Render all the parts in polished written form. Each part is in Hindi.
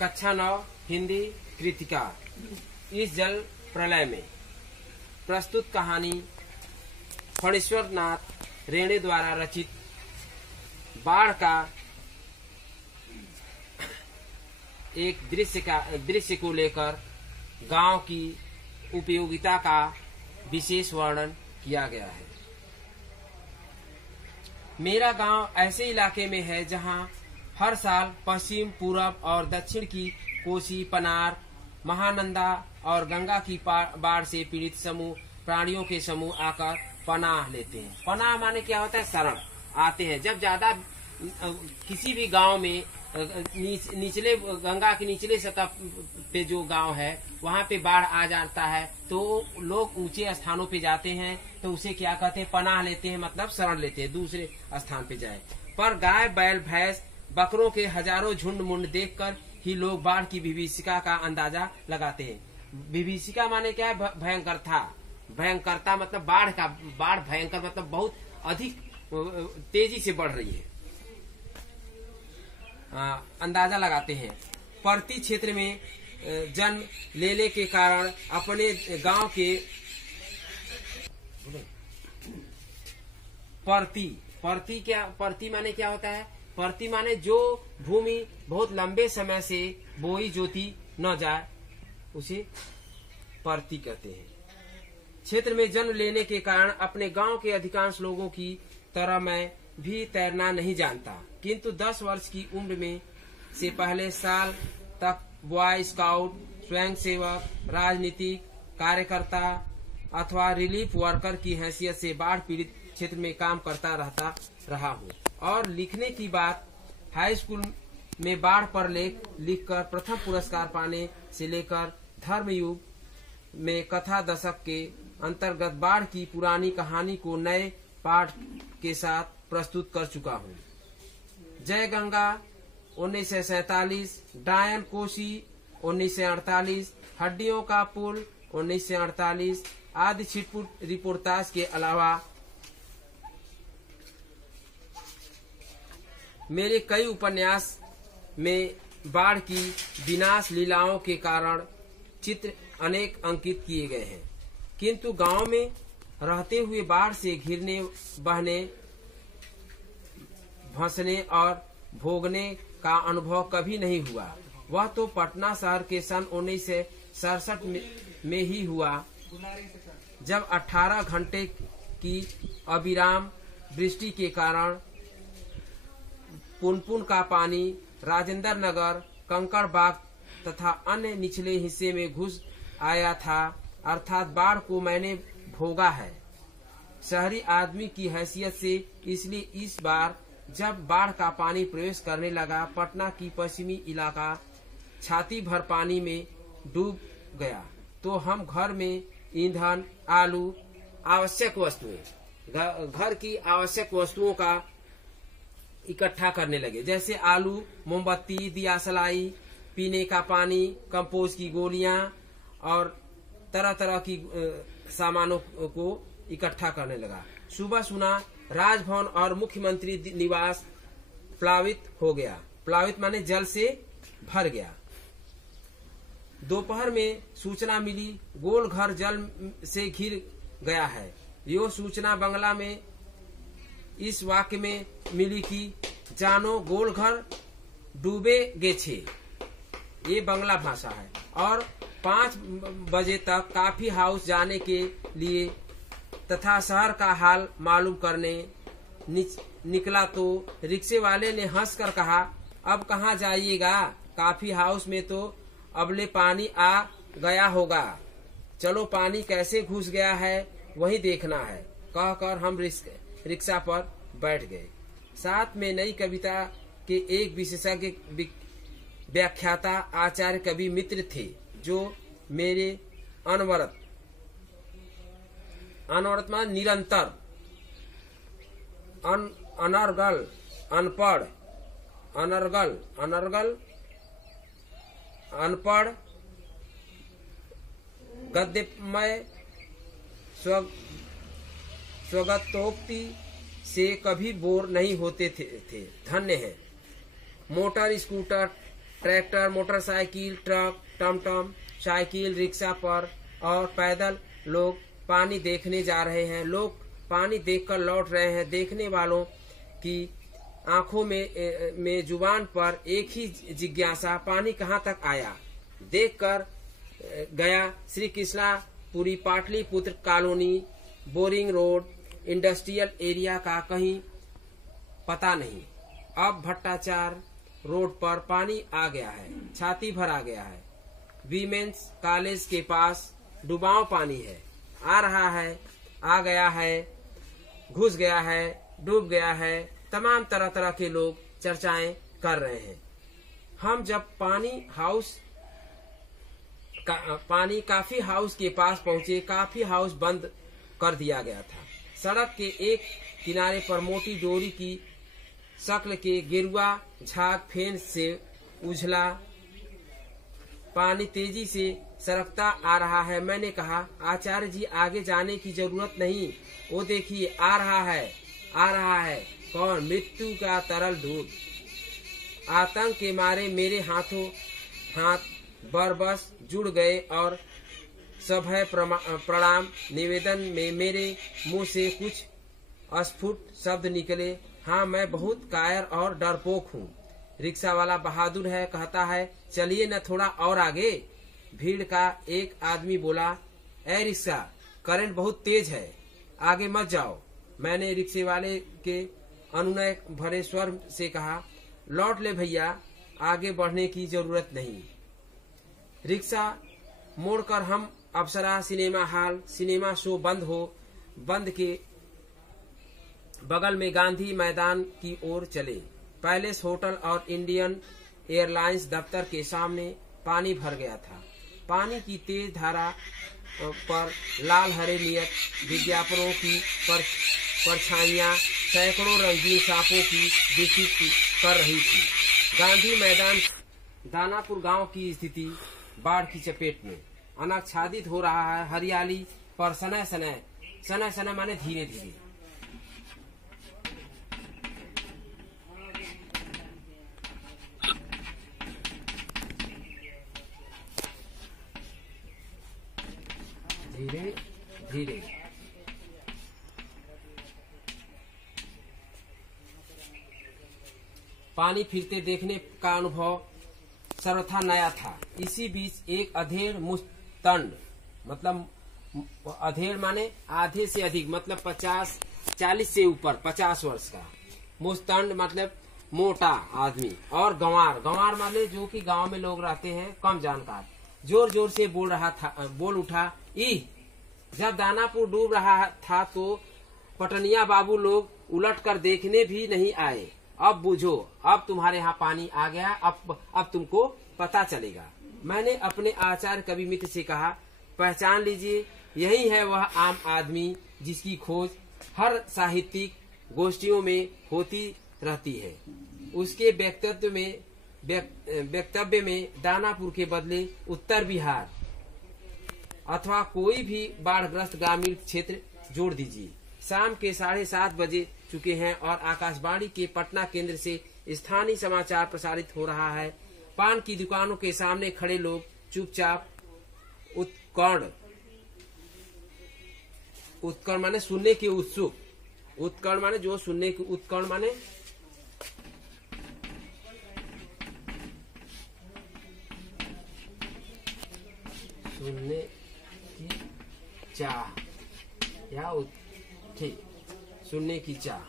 कक्षा 9 हिंदी कृतिका इस जल प्रलय में। प्रस्तुत कहानी फणीश्वर नाथ रेणे द्वारा रचित बाढ़ का एक दृश्य को लेकर गांव की उपयोगिता का विशेष वर्णन किया गया है। मेरा गांव ऐसे इलाके में है जहां हर साल पश्चिम, पूरब और दक्षिण की कोसी, पनार, महानंदा और गंगा की बाढ़ से पीड़ित समूह प्राणियों के समूह आकर पनाह लेते हैं। पनाह माने क्या होता है? शरण आते हैं। जब ज्यादा किसी भी गांव में निचले गंगा के निचले सतह पे जो गांव है वहां पे बाढ़ आ जाता है तो लोग ऊंचे स्थानों पे जाते हैं, तो उसे क्या कहते हैं? पनाह लेते हैं, मतलब शरण लेते हैं, दूसरे स्थान पे जाए। पर गाय, बैल, भैंस, बकरों के हजारों झुंड मुंड देखकर ही लोग बाढ़ की विभीषिका का अंदाजा लगाते हैं। विभीषिका माने क्या है? भयंकरता। भयंकरता मतलब बाढ़ भयंकर मतलब बहुत अधिक तेजी से बढ़ रही है, अंदाजा लगाते हैं। परती क्षेत्र में जन्म लेने के कारण अपने गांव के परती माने क्या होता है? परती माने जो भूमि बहुत लंबे समय से बोई जोती न जाए उसे परती कहते हैं। क्षेत्र में जन्म लेने के कारण अपने गांव के अधिकांश लोगों की तरह मैं भी तैरना नहीं जानता, किंतु 10 वर्ष की उम्र में से पहले साल तक बॉय स्काउट, स्वयंसेवक, राजनीतिक कार्यकर्ता अथवा रिलीफ वर्कर की हैसियत से बाढ़ पीड़ित क्षेत्र में काम करता रहा हूँ। और लिखने की बात, हाई स्कूल में बाढ़ पर लेख लिखकर प्रथम पुरस्कार पाने से लेकर धर्मयुग में कथा दशक के अंतर्गत बाढ़ की पुरानी कहानी को नए पाठ के साथ प्रस्तुत कर चुका हूँ। जय गंगा 1947, डायन कोसी 1948, हड्डियों का पुल 1948 आदि छिटपुट रिपोर्टाज के अलावा मेरे कई उपन्यास में बाढ़ की विनाश लीलाओं के कारण चित्र अनेक अंकित किए गए हैं, किंतु गांव में रहते हुए बाढ़ से घिरने, बहने, भंसने और भोगने का अनुभव कभी नहीं हुआ। वह तो पटना शहर के सन 1967 में ही हुआ, जब 18 घंटे की अविराम वृष्टि के कारण पुनपुन का पानी राजेंद्र नगर, कंकड़ बाग तथा अन्य निचले हिस्से में घुस आया था। अर्थात बाढ़ को मैंने भोगा है शहरी आदमी की हैसियत से। इसलिए इस बार जब बाढ़ का पानी प्रवेश करने लगा, पटना की पश्चिमी इलाका छाती भर पानी में डूब गया, तो हम घर में ईंधन, आलू, आवश्यक वस्तुएं, घर की आवश्यक वस्तुओं का इकट्ठा करने लगे, जैसे आलू, मोमबत्ती, दिया सलाई, पीने का पानी, कंपोस्ट की गोलियां और तरह तरह की सामानों को इकट्ठा करने लगा। सुबह सुना राजभवन और मुख्यमंत्री निवास प्लावित हो गया। प्लावित माने जल से भर गया। दोपहर में सूचना मिली गोल घर जल से घिर गया है। यो सूचना बंगला में इस वाक्य में मिली कि जानो गोल घर डूबे गे छे। ये बंगला भाषा है। और 5 बजे तक काफी हाउस जाने के लिए तथा शहर का हाल मालूम करने निकला तो रिक्शे वाले ने हंसकर कहा, अब कहाँ जाइएगा? काफी हाउस में तो अबले पानी आ गया होगा। चलो पानी कैसे घुस गया है वही देखना है। कहकर हम रिक्शा पर बैठ गए। साथ में नई कविता के एक विशेषज्ञ व्याख्याता आचार्य कवि मित्र थे, जो मेरे अनवरत मान निरंतर अनर्गल अनपढ़ गद्यमय स्वगतोक्ति से कभी बोर नहीं होते थे। धन्य है। Motor, scooter, tractor, motorcycle, truck, टमटम, साइकिल, रिक्शा पर और पैदल लोग पानी देखने जा रहे हैं। लोग पानी देखकर लौट रहे हैं। देखने वालों की आंखों में जुबान पर एक ही जिज्ञासा, पानी कहाँ तक आया। देखकर गया Shri Krishnapuri, Pataliputra colony, boring road, industrial area का कहीं पता नहीं। अब भट्टाचार रोड पर पानी आ गया है, छाती भर आ गया है। वीमेंस कॉलेज के पास डुबाव पानी है, आ रहा है, आ गया है, घुस गया है, डूब गया है। तमाम तरह तरह के लोग चर्चाएं कर रहे हैं। हम जब पानी काफी हाउस के पास पहुंचे, काफी हाउस बंद कर दिया गया था। सड़क के एक किनारे पर मोटी डोरी की शक्ल के गेरुआ झाग फेन से उछला पानी तेजी से सरकता आ रहा है। मैंने कहा, आचार्य जी आगे जाने की जरूरत नहीं, वो देखिए आ रहा है, आ रहा है। कौन? मृत्यु का तरल दूध। आतंक के मारे मेरे हाथ बरबस जुड़ गए और सभय प्रणाम निवेदन में मेरे मुंह से कुछ अस्फुट शब्द निकले। हाँ, मैं बहुत कायर और डरपोक हूँ। रिक्शा वाला बहादुर है, कहता है चलिए न थोड़ा और आगे। भीड़ का एक आदमी बोला, ए रिक्शा, करंट बहुत तेज है, आगे मत जाओ। मैंने रिक्शे वाले के अनुनय भरे स्वर से कहा, लौट ले भैया, आगे बढ़ने की जरूरत नहीं। रिक्शा मोड़कर हम अप्सरा सिनेमा हॉल, सिनेमा शो बंद के बगल में गांधी मैदान की ओर चले। पैलेस होटल और इंडियन एयरलाइंस दफ्तर के सामने पानी भर गया था। पानी की तेज धारा पर लाल हरे नियत विज्ञापनों की परछाइयां सैकड़ों रंगीन सांपों की विकृति कर रही थी। गांधी मैदान दानापुर गांव की स्थिति बाढ़ की चपेट में अनाच्छादित हो रहा है। हरियाली पर सनय सनय माने धीरे धीरे। धीरे धीरे पानी फिरते देखने का अनुभव सर्वथा नया था। इसी बीच एक अधेड़ मुस्तंड, मतलब अधेड़ माने आधे से अधिक, मतलब 40 से ऊपर 50 वर्ष का, मुस्तंड मतलब मोटा आदमी, और गंवार माने जो कि गांव में लोग रहते हैं कम जानकार, जोर जोर से बोल उठा, ई जब दानापुर डूब रहा था तो पटनिया बाबू लोग उलट कर देखने भी नहीं आए। अब बुझो, अब तुम्हारे यहाँ पानी आ गया, अब तुमको पता चलेगा। मैंने अपने आचार्य कवि मित्र से कहा, पहचान लीजिए, यही है वह आम आदमी जिसकी खोज हर साहित्यिक गोष्ठियों में होती रहती है। उसके वक्तव्य में दानापुर के बदले उत्तर बिहार अथवा कोई भी बाढ़ग्रस्त ग्रामीण क्षेत्र जोड़ दीजिए। शाम के 7:30 बजे चुके हैं और आकाशवाणी के पटना केंद्र से स्थानीय समाचार प्रसारित हो रहा है। पान की दुकानों के सामने खड़े लोग चुपचाप उत्कर्ण माने सुनने के उत्सुक, उत्कर्ण माने जो सुनने के, उत्कर्ण माने सुनने की चाह या ठीक, सुनने की चाह।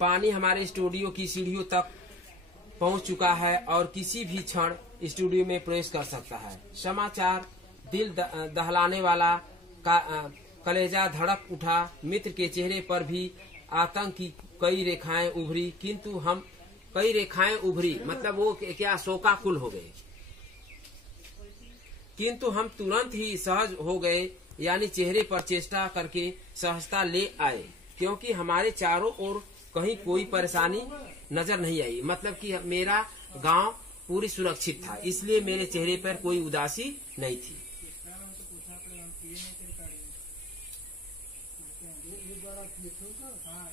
पानी हमारे स्टूडियो की सीढ़ियों तक पहुंच चुका है और किसी भी क्षण स्टूडियो में प्रवेश कर सकता है। समाचार दिल दहलाने वाला, कलेजा धड़क उठा। मित्र के चेहरे पर भी आतंक की कई रेखाएं उभरी, मतलब वो क्या शोकाकुल हो गए। किंतु हम तुरंत ही सहज हो गए, यानी चेहरे पर चेष्टा करके सहजता ले आए, क्योंकि हमारे चारों ओर कहीं कोई परेशानी नजर नहीं आई। मतलब कि मेरा गांव पूरी सुरक्षित था, इसलिए मेरे चेहरे पर कोई उदासी नहीं थी।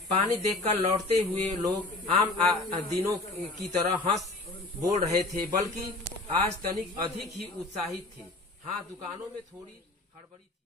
पानी देखकर लौटते हुए लोग आम दिनों की तरह हंस बोल रहे थे, बल्कि आज तनिक अधिक ही उत्साहित थे। हाँ, दुकानों में थोड़ी हड़बड़ी